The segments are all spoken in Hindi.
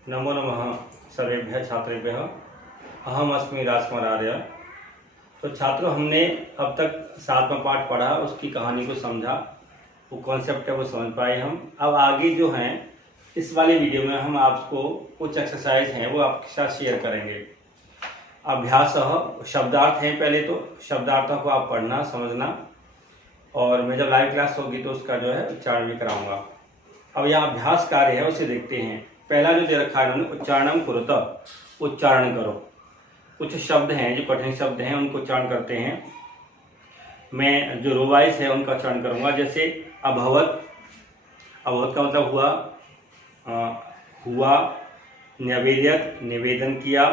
नमो नमः सर्वेभ्यः छात्रेभ्यः। अहम अस्मि राजकुमार आर्य। तो छात्रों, हमने अब तक 7वां पाठ पढ़ा, उसकी कहानी को समझा, वो कॉन्सेप्ट है वो समझ पाए हम। अब आगे जो हैं इस वाले वीडियो में हम आपको कुछ एक्सरसाइज हैं वो आपके साथ शेयर करेंगे। अभ्यास शब्दार्थ हैं, पहले तो शब्दार्थों को आप पढ़ना समझना, और मैं जब लाइव क्लास होगी तो उसका जो है उच्चारण भी कराऊंगा। अब यह अभ्यास कार्य है, उसे देखते हैं। पहला जो दे रखा है उन्होंने, उच्चारणम कुरुत, उच्चारण करो। कुछ शब्द हैं जो कठिन शब्द हैं, उनको उच्चारण करते हैं। मैं जो रोवाइस है उनका उच्चारण करूंगा। जैसे अभवत, अभवत का मतलब हुआ, हुआ। निवेद्यत, निवेदन किया।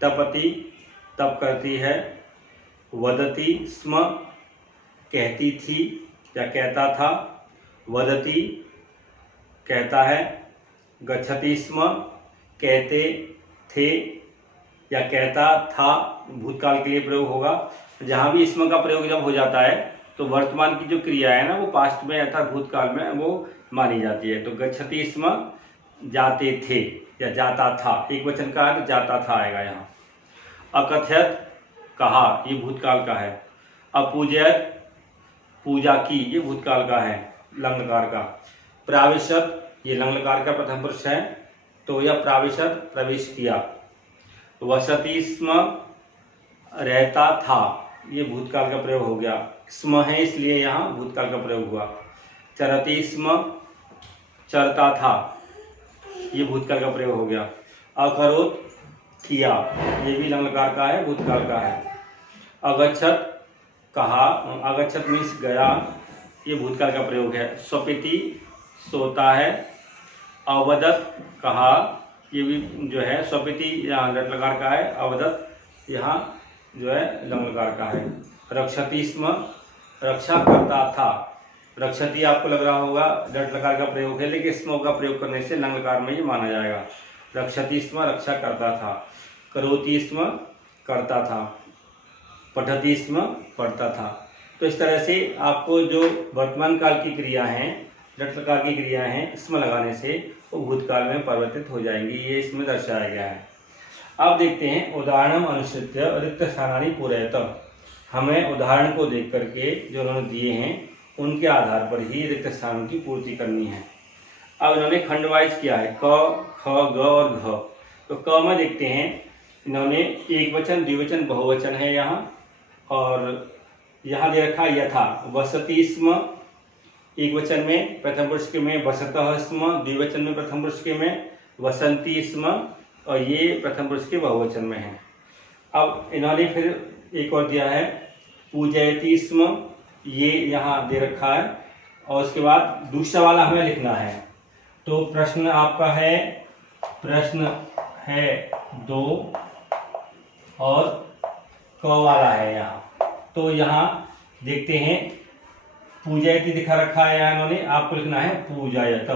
तपति, तप करती है। वदति स्म, कहती थी या कहता था। वदति, कहता है। गच्छति स्म, कहते थे या कहता था, भूतकाल के लिए प्रयोग होगा। जहाँ भी स्म का प्रयोग जब हो जाता है तो वर्तमान की जो क्रिया है ना वो पास्ट में अर्थात भूतकाल में वो मानी जाती है। तो गच्छति स्म, जाते थे या जाता था, एक वचन का है तो जाता था आएगा यहाँ। अकथयत, कहा, ये भूतकाल का है। अपूजयत, पूजा की, ये भूतकाल का है, लंगकार का। प्राविशत, ये लंगकार का प्रथम पुरुष है, तो यह प्राविशत, प्रवेश किया। वसति स्म, रहता था, ये भूतकाल का प्रयोग हो गया। स्म है इसलिए यहाँ भूतकाल का प्रयोग हुआ। चरति स्म, चरता था, ये भूतकाल का प्रयोग हो गया। अकरोत, किया, ये भी लंगकार का है, भूतकाल का है। अगच्छत, कहा, अगच्छत मीन्स गया, ये भूतकाल का प्रयोग है। स्वपिति, सोता है। अवदत, कहा, ये भी जो है स्वपिति यहाँ लट्लकार का है। अवदत यहाँ जो है लंगकार का है। रक्षति स्म, रक्षा करता था। रक्षति आपको लग रहा होगा लट्लकार का प्रयोग है, लेकिन स्म का प्रयोग करने से लंगकार में ही माना जाएगा। रक्षति स्म, रक्षा करता था। करोति स्म, करता था। पठति स्म, पढ़ता था। तो इस तरह से आपको जो वर्तमान काल की क्रिया हैं, लट्लकार की क्रिया हैं, स्म लगाने से वो भूतकाल में परिवर्तित हो जाएंगी, ये इसमें दर्शाया गया है। अब देखते हैं उदाहरणम अनुसृत्य रिक्त स्थानानि पूरयत। हमें उदाहरण को देख करके जो उन्होंने दिए हैं उनके आधार पर ही रिक्त स्थानों की पूर्ति करनी है। अब इन्होंने खंड वाइज किया है, क, ख, ग और घ। तो क में देखते हैं इन्होंने एक वचन, द्विवचन, बहुवचन है यहाँ, और यहाँ दे रखा यथा। वसति स्म, एक वचन में प्रथम पुरुष के में वसतः स्म, द्विवचन में प्रथम पुरुष के में वसंती स्म, और ये प्रथम पुरुष के बहुवचन में है। अब इन्होंने फिर एक और दिया है पूजयति स्म, ये यहाँ दे रखा है, और उसके बाद दूसरा वाला हमें लिखना है। तो प्रश्न आपका है, प्रश्न है 2 और क वाला है यहाँ। तो यहाँ देखते हैं पूजयति दिखा रखा है यहाँ इन्होंने, आपको लिखना है पूजयत,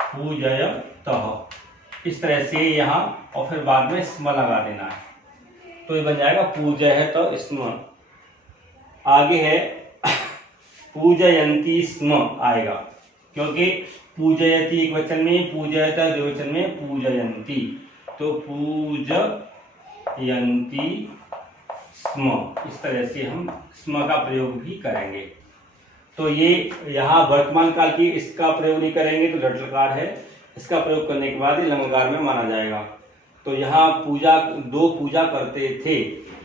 पूजयतः, इस तरह से यहाँ, और फिर बाद में स्म लगा देना है, तो ये बन जाएगा पूजयत स्म। आगे है पूजयंती स्म आएगा, क्योंकि पूजयति एक वचन में, पूजयत द्विवचन में, पूजयंती, तो पूजयंती स्म, इस तरह से हम स्म का प्रयोग भी करेंगे। तो ये यहाँ वर्तमान काल की इसका प्रयोग नहीं करेंगे तो लट्लकार है, इसका प्रयोग करने के बाद ये लंगकार में माना जाएगा। तो यहाँ पूजा, 2 पूजा करते थे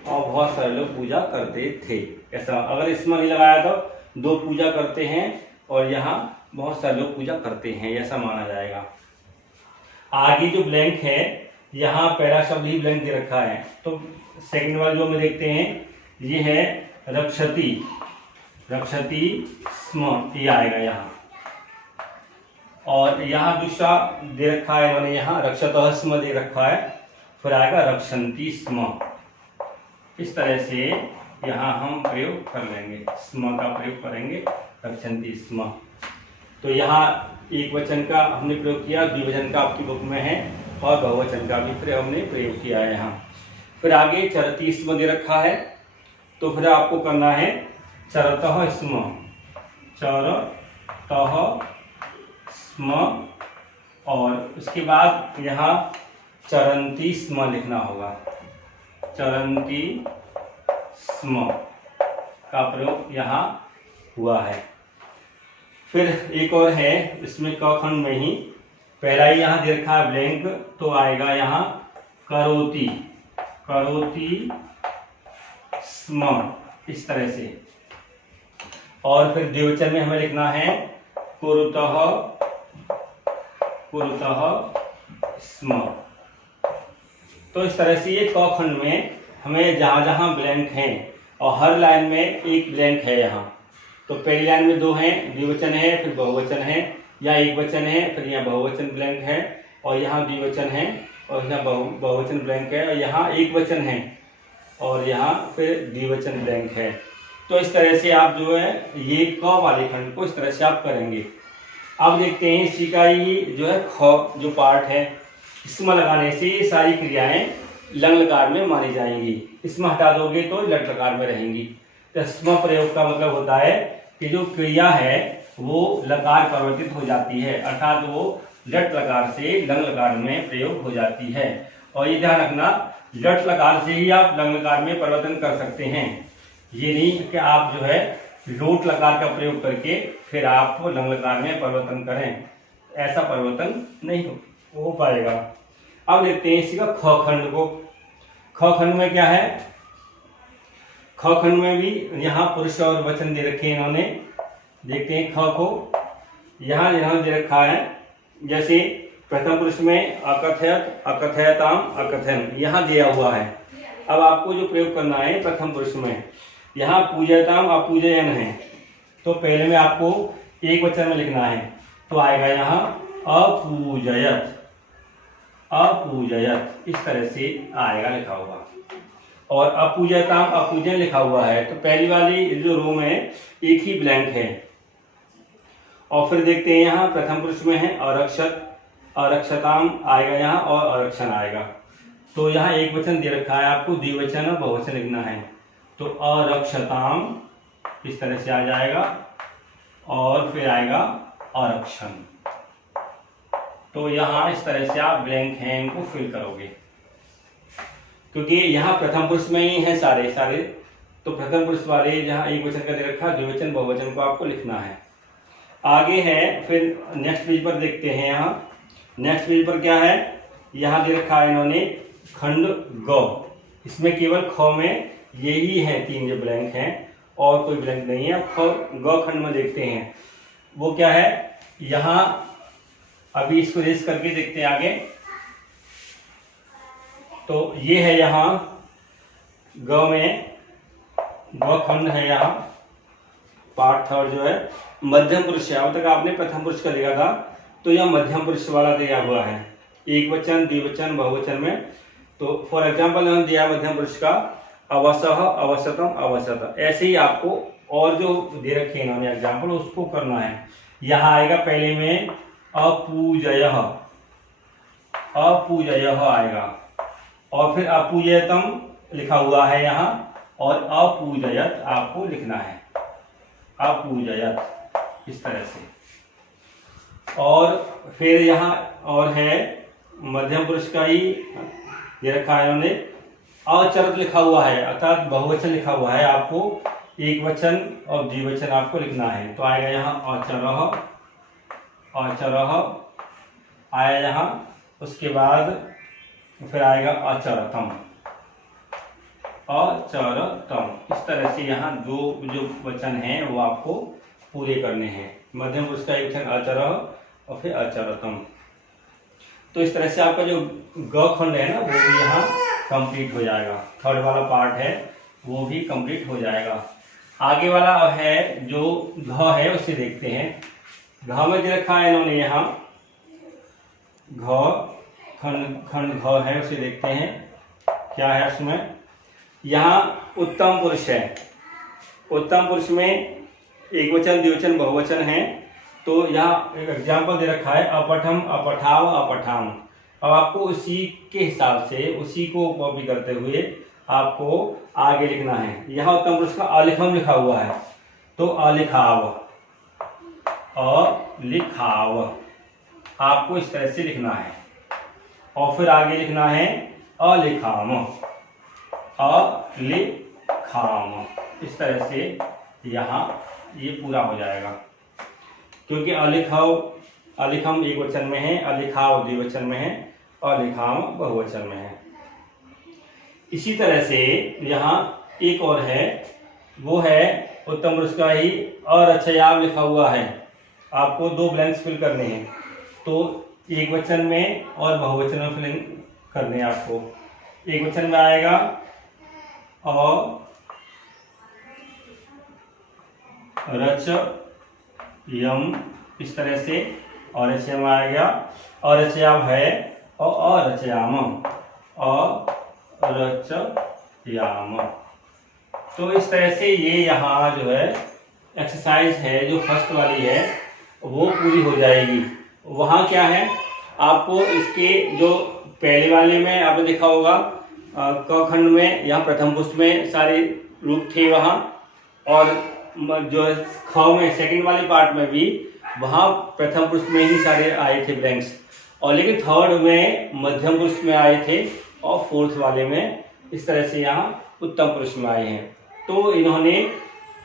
और बहुत सारे लोग पूजा करते थे, ऐसा। अगर इसमें नहीं लगाया तो 2 पूजा करते हैं और यहाँ बहुत सारे लोग पूजा करते हैं, ऐसा माना जाएगा। आगे जो ब्लैंक है, यहाँ पहला शब्द ही ब्लैंक दे रखा है, तो सेकंड वाला जो हम देखते हैं ये है रक्षति, रक्षति स्म, ये आएगा यहाँ। और यहाँ दूसरा दे रखा है इन्होंने, यहाँ रक्षतः स्म दे रखा है, फिर आएगा रक्षन्ति स्म। इस तरह से यहाँ हम प्रयोग कर लेंगे, स्म का प्रयोग करेंगे, रक्षन्ति स्म। तो यहाँ एक वचन का हमने प्रयोग किया, द्विवचन का आपकी बुक में है, और बहुवचन का भी हमने प्रयोग किया है यहाँ। फिर आगे चरति स्म दे रखा है, तो फिर आपको करना है चरतः स्म, चरतः स्म, और उसके बाद यहाँ चरंती स्म लिखना होगा। चरंती स्म का प्रयोग यहाँ हुआ है। फिर एक और है इसमें क खंड में ही, पहला ही यहाँ दे रखा है ब्लैंक, तो आएगा यहाँ करोति, करोति स्म, इस तरह से। और फिर द्विवचन में हमें लिखना है कुरुतः, कुरुतः स्म। तो इस तरह से ये क खंड में हमें जहाँ जहाँ ब्लैंक हैं, और हर लाइन में एक ब्लैंक है यहाँ। तो पहली लाइन में दो हैं, द्विवचन है, फिर बहुवचन है, या एक वचन है, फिर यहाँ बहुवचन ब्लैंक है, और यहाँ द्विवचन है, और यहाँ बहुवचन ब्लैंक है, और यहाँ एक वचन है, और यहाँ फिर द्विवचन ब्लैंक है। तो इस तरह से आप जो है ये क वाले खंड को इस तरह से आप करेंगे। अब देखते हैं इसी का ही जो है ख जो पार्ट है, स्म लगाने से ये सारी क्रियाएं लंग लकार में मानी जाएंगी। स्म हटा दोगे तो लट लकार में रहेंगी। तो स्म प्रयोग का मतलब होता है कि जो क्रिया है वो लकार परिवर्तित हो जाती है, अर्थात वो लट लकार से लंग लकार में प्रयोग हो जाती है। और ये ध्यान रखना, लट लकार से ही आप लंग लकार में परिवर्तन कर सकते हैं। ये नहीं कि आप जो है लोट लकार का प्रयोग करके फिर आप लंग लकार में परिवर्तन करें, ऐसा परिवर्तन नहीं हो पाएगा। अब देखते हैं इसी का ख खंड को। ख खंड में क्या है, ख खंड में भी यहाँ पुरुष और वचन दे रखे हैं इन्होंने। देखते हैं ख को, यहाँ यहाँ दे रखा है, जैसे प्रथम पुरुष में अकथयत, अकथयताम, अकथन यहाँ दिया हुआ है। अब आपको जो प्रयोग करना है प्रथम पुरुष में, यहाँ पूजयताम अपूजयन है, तो पहले में आपको एक वचन में लिखना है, तो आएगा यहाँ अपूजयत, अपूजयत, इस तरह से आएगा लिखा हुआ। और अपूजयताम अपूजन लिखा हुआ है, तो पहली वाली जो रो में एक ही ब्लैंक है। और फिर देखते हैं यहाँ प्रथम पुरुष में है अरक्षत, अरक्षताम आएगा यहाँ, और अरक्षण आएगा। तो यहाँ एक वचन दे रखा है, आपको द्विवचन और बहुवचन लिखना है, तो अरक्षताम इस तरह से आ जाएगा, और फिर आएगा आरक्षण। तो यहाँ इस तरह से आप ब्लैंक हैं इनको फिल करोगे, क्योंकि यहाँ प्रथम पुरुष में ही है सारे सारे। तो प्रथम पुरुष वाले जहाँ एक वचन का दे रखा, द्विवचन बहुवचन को आपको लिखना है। आगे है फिर नेक्स्ट पेज पर देखते हैं। यहाँ नेक्स्ट पेज पर क्या है, यहाँ दे रखा है इन्होंने खंड ग। इसमें केवल ख में यही है तीन जो ब्लैंक हैं, और कोई ब्लैंक नहीं है। ख ग खंड में देखते हैं वो क्या है। यहाँ अभी इसको रेस करके देखते हैं आगे। तो ये है यहाँ ग में, ग खंड है यहाँ पार्ट थर्ड जो है मध्यम पुरुष है। अब तक आपने प्रथम पुरुष का देखा था, तो यह मध्यम पुरुष वाला दिया हुआ है, एक वचन, द्विवचन, बहुवचन में। तो फॉर एग्जाम्पल यहाँ दिया मध्यम पुरुष का अवसह, अवसतम, अवसत। ऐसे ही आपको और जो दे रखे इन्होंने एग्जाम्पल उसको करना है। यहाँ आएगा पहले में अपूजयः, अपूजयः आएगा, और फिर अपूजयतम लिखा हुआ है यहाँ, और अपूजयत आपको लिखना है, अपूजयत, इस तरह से। और फिर यहाँ और है मध्यम पुरुष का ही ये रखा है इन्होंने, अचरत लिखा हुआ है, अर्थात बहुवचन लिखा हुआ है। आपको एक वचन और द्विवचन आपको लिखना है, तो आएगा यहाँ अचरः, अचरः आया यहाँ। उसके बाद फिर आएगा अचरतम, अचरतम। इस तरह से यहाँ दो जो वचन हैं वो आपको पूरे करने हैं। मध्यम पुरुष का एक वचन अचरः और फिर अचरतम। तो इस तरह से आपका जो ग खंड है ना वो भी यहाँ कंप्लीट हो जाएगा। थर्ड वाला पार्ट है वो भी कंप्लीट हो जाएगा। आगे वाला है जो घ है उसे देखते हैं। घ में दे रखा है इन्होंने यहाँ घ खंड घ है, उसे देखते हैं क्या है उसमें। यहाँ उत्तम पुरुष है, उत्तम पुरुष में एक वचन, द्विवचन, बहुवचन है। तो यहाँ एक एग्जाम्पल दे रखा है अपठम, अपठाव, अपठाम। अब आपको उसी के हिसाब से उसी को कॉपी करते हुए आपको आगे लिखना है। यहाँ उत्तम पुरुष का अलिखम लिखा हुआ है, तो अलिखाव, अलिखाव, आपको इस तरह से लिखना है और फिर आगे लिखना है अलिखाम, अलिखाम। इस तरह से यहाँ ये पूरा हो जाएगा, क्योंकि अलिखम एक वचन में है, अलिखाव द्विवचन में है, अलिखाम बहुवचन में है। इसी तरह से यहाँ एक और है, वो है उत्तम पुरुष का ही अरचयाव लिखा हुआ है। आपको 2 ब्लैंक्स फिल करने हैं, तो एक वचन में और बहुवचन में फिलिंग करने हैं आपको। एक वचन में आएगा अरचयम इस तरह से, और रचयम आएगा, अरचयाम है और अरचयाम, अरचयाम। तो इस तरह से ये यहाँ जो है एक्सरसाइज है, जो फर्स्ट वाली है वो पूरी हो जाएगी। वहाँ क्या है, आपको इसके जो पहले वाले में आपने देखा होगा क खंड में, यहाँ प्रथम पुरुष में सारे रूप थे वहाँ, और जो ख में सेकंड वाले पार्ट में भी वहाँ प्रथम पुरुष में ही सारे आए थे ब्लैंक्स, और लेकिन थर्ड में मध्यम पुरुष में आए थे और फोर्थ वाले में इस तरह से यहाँ उत्तम पुरुष में आए हैं। तो इन्होंने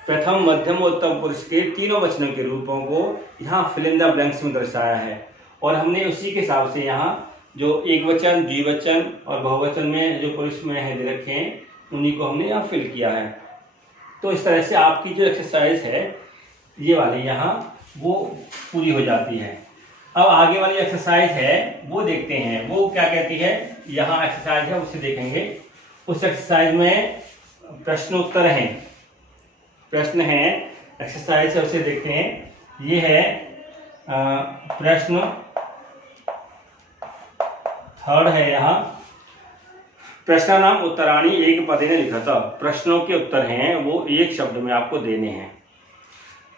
प्रथम मध्यम और उत्तम पुरुष के तीनों वचनों के रूपों को यहाँ फिल इन द ब्लैंक्स में दर्शाया है, और हमने उसी के हिसाब से यहाँ जो एक वचन, द्विवचन और बहुवचन में जो पुरुष में है दे रखे हैं, उन्हीं को हमने यहाँ फिल किया है। तो इस तरह से आपकी जो एक्सरसाइज है ये वाली यहाँ वो पूरी हो जाती है। अब आगे वाली एक्सरसाइज है वो देखते हैं, वो क्या कहती है। यहाँ एक्सरसाइज है उसे देखेंगे। उस एक्सरसाइज में प्रश्न उत्तर हैं, प्रश्न है, एक्सरसाइज है उसे देखते हैं। ये है प्रश्न थर्ड है। यहाँ प्रश्न नाम उत्तराणी एक पदे ने लिखा था। प्रश्नों के उत्तर हैं वो एक शब्द में आपको देने हैं।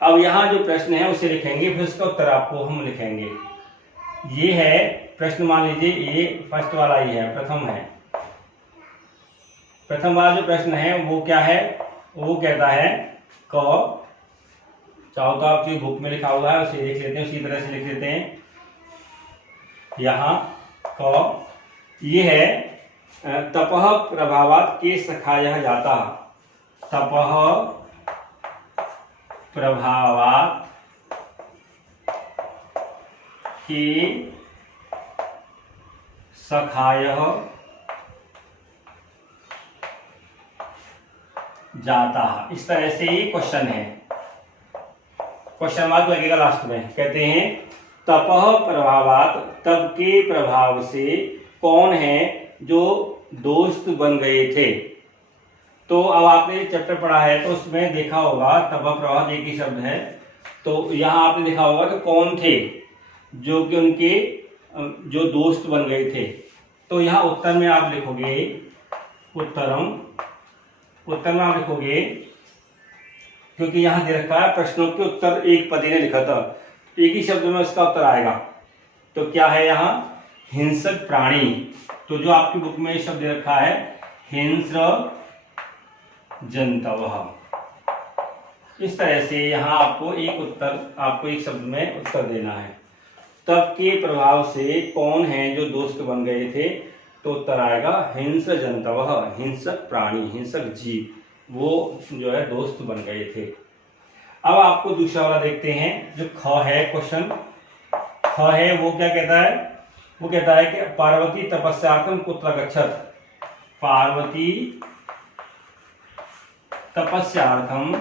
अब यहाँ जो प्रश्न है उसे लिखेंगे, फिर उसका उत्तर आपको हम लिखेंगे। ये है प्रश्न, मान लीजिए ये फर्स्ट वाला ही है, प्रथम है। प्रथम वाला जो प्रश्न है वो क्या है, वो कहता है क, चाहो तो आप जो बुक में लिखा हुआ है उसे लिख लेते हैं, उसी तरह से लिख लेते हैं। यहाँ क, ये है तपः प्रभावात् के सखायः जाता। तपः प्रभावात् के सखायः जाता। इस तरह से ये क्वेश्चन है, क्वेश्चन मार्क लगेगा लास्ट में। कहते हैं तपः प्रभावात्, तप के प्रभाव से कौन है जो दोस्त बन गए थे। तो अब आपने चैप्टर पढ़ा है तो उसमें देखा होगा तपः प्रभावात् एक ही शब्द है, तो यहाँ आपने देखा होगा तो कौन थे जो कि उनके जो दोस्त बन गए थे। तो यहाँ उत्तर में आप लिखोगे उत्तरम, उत्तर में आप लिखोगे, क्योंकि यहाँ दे रखा है प्रश्नों के उत्तर एक पति ने लिखा था, एक ही शब्द में उसका उत्तर आएगा। तो क्या है यहाँ, हिंसक प्राणी। तो जो आपकी बुक में शब्द दे रखा है हिंस्र जंतवः। इस तरह से यहाँ आपको एक उत्तर, आपको एक शब्द में उत्तर देना है। तप के प्रभाव से कौन है जो दोस्त बन गए थे, तो उत्तर आएगा हिंस्र जंतवः, हिंसक प्राणी, हिंसक जीव, वो जो है दोस्त बन गए थे। अब आपको दूसरा वाला देखते हैं जो ख है क्वेश्चन। ख है वो क्या कहता है, वो कहता है कि पार्वती तपस्यार्थम कुत्र गच्छत। पार्वती तपस्यार्थम,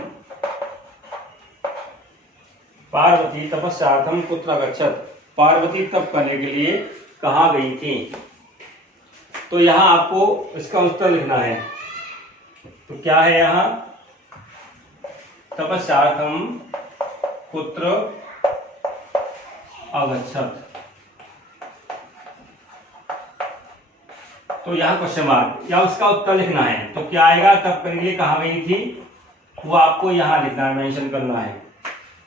पार्वती तपस्यार्थम कुत्र गच्छत। पार्वती तप करने के लिए कहाँ गई थी। तो यहाँ आपको इसका उत्तर लिखना है। तो क्या है यहाँ, तपस्यार्थम कुत्र अगच्छत। तो यहाँ क्वेश्चन मार्क या उसका उत्तर लिखना है। तो क्या आएगा, तप करने के लिए कहाँ गई थी, वो आपको यहाँ लिखना है, मेंशन करना है।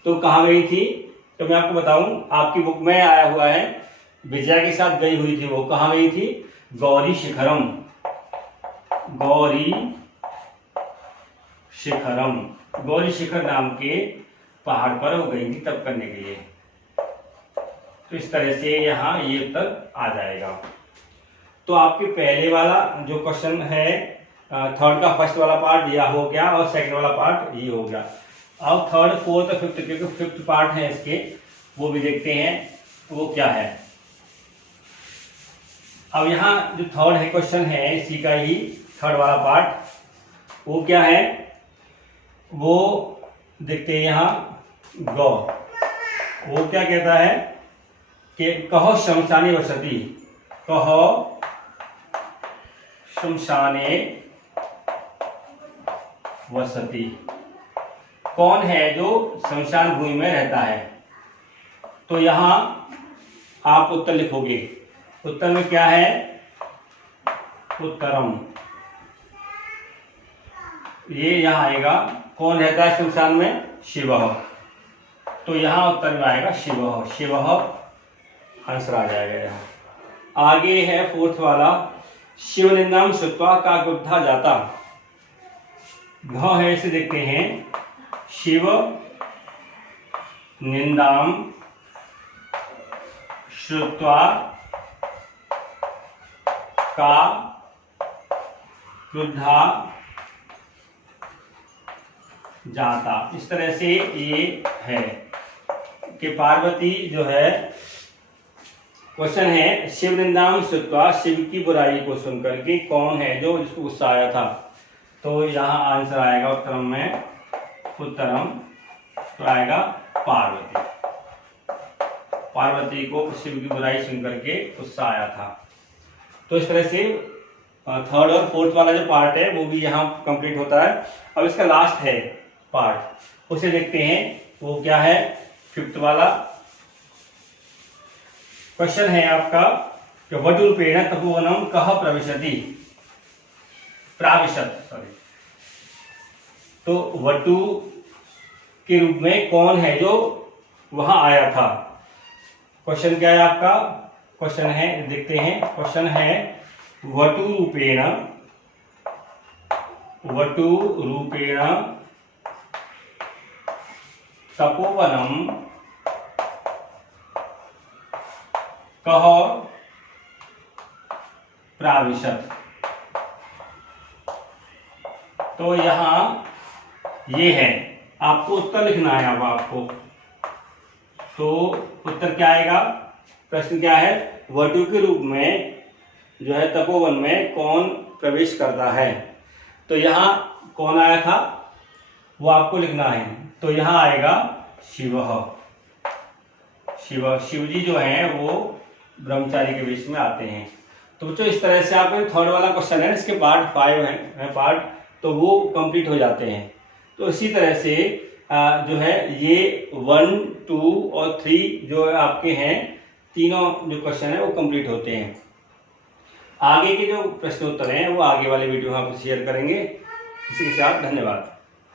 तो कहाँ गई थी, तो मैं आपको बताऊं, आपकी बुक में आया हुआ है विजया के साथ गई हुई थी। वो कहाँ गई थी, गौरी शिखरम, गौरी शिखरम, गौरी शिखर नाम के पहाड़ पर वो गई थी तप करने के लिए। तो इस तरह से यहाँ ये उत्तर आ जाएगा। तो आपके पहले वाला जो क्वेश्चन है थर्ड का फर्स्ट वाला पार्ट यह हो गया और सेकंड वाला पार्ट ये हो गया। अब थर्ड फोर्थ और फिफ्थ, क्योंकि फिफ्थ पार्ट है इसके, वो भी देखते हैं वो क्या है। अब यहाँ जो थर्ड है क्वेश्चन है इसी का ही थर्ड वाला पार्ट, वो क्या है वो देखते हैं। यहाँ गौ वो क्या कहता है कि कहो शमशानी वसति, कहो शमशाने वसति, कौन है जो शमशान भूमि में रहता है। तो यहाँ आप उत्तर लिखोगे, उत्तर में क्या है, उत्तरम, ये यहाँ आएगा कौन रहता है शमशान में, शिवः। तो यहाँ उत्तर में आएगा शिवः, शिवः आंसर आ जाएगा यहाँ। आगे है फोर्थ वाला, शिव निंदाम श्रुत्वा का क्रुद्धा जाता। घ है इसे देखते हैं, शिव निंदाम श्रुत्वा का क्रुद्धा जाता। इस तरह से ये है कि पार्वती जो है, क्वेश्चन है शिव निंदाम श्रुत्वा, शिव की बुराई को सुनकर के कौन है जो इसको गुस्सा आया था। तो यहाँ आंसर आएगा उत्तरम में, उत्तरम तो आएगा पार्वती। पार्वती को शिव की बुराई सुनकर के गुस्सा आया था। तो इस तरह से थर्ड और फोर्थ वाला जो पार्ट है वो भी यहाँ कंप्लीट होता है। अब इसका लास्ट है पार्ट, उसे देखते हैं वो क्या है। फिफ्थ वाला क्वेश्चन है आपका कि वटुरूपेण तपोवनम कः प्रविशति, प्राविशत सॉरी। तो वटु के रूप में कौन है जो वहां आया था। क्वेश्चन क्या है आपका, क्वेश्चन है देखते हैं, क्वेश्चन है वटुरूपेण, वटुरूपेण तपोवनम कः प्राविशत। तो यहां ये है, आपको उत्तर लिखना है। अब आपको तो उत्तर क्या आएगा, प्रश्न क्या है, वटु के रूप में जो है तपोवन में कौन प्रवेश करता है। तो यहाँ कौन आया था वो आपको लिखना है। तो यहाँ आएगा शिवः, शिव, शिवजी जो हैं वो ब्रह्मचारी के वेश में आते हैं। तो बच्चों इस तरह से आपके थर्ड वाला क्वेश्चन है, इसके पार्ट 5 है पार्ट, तो वो कंप्लीट हो जाते हैं। तो इसी तरह से जो है ये 1, 2 और 3 जो आपके हैं, तीनों जो क्वेश्चन है वो कंप्लीट होते हैं। आगे के जो प्रश्न उत्तर हैं वो आगे वाले वीडियो में आपको शेयर करेंगे। इसी के साथ धन्यवाद।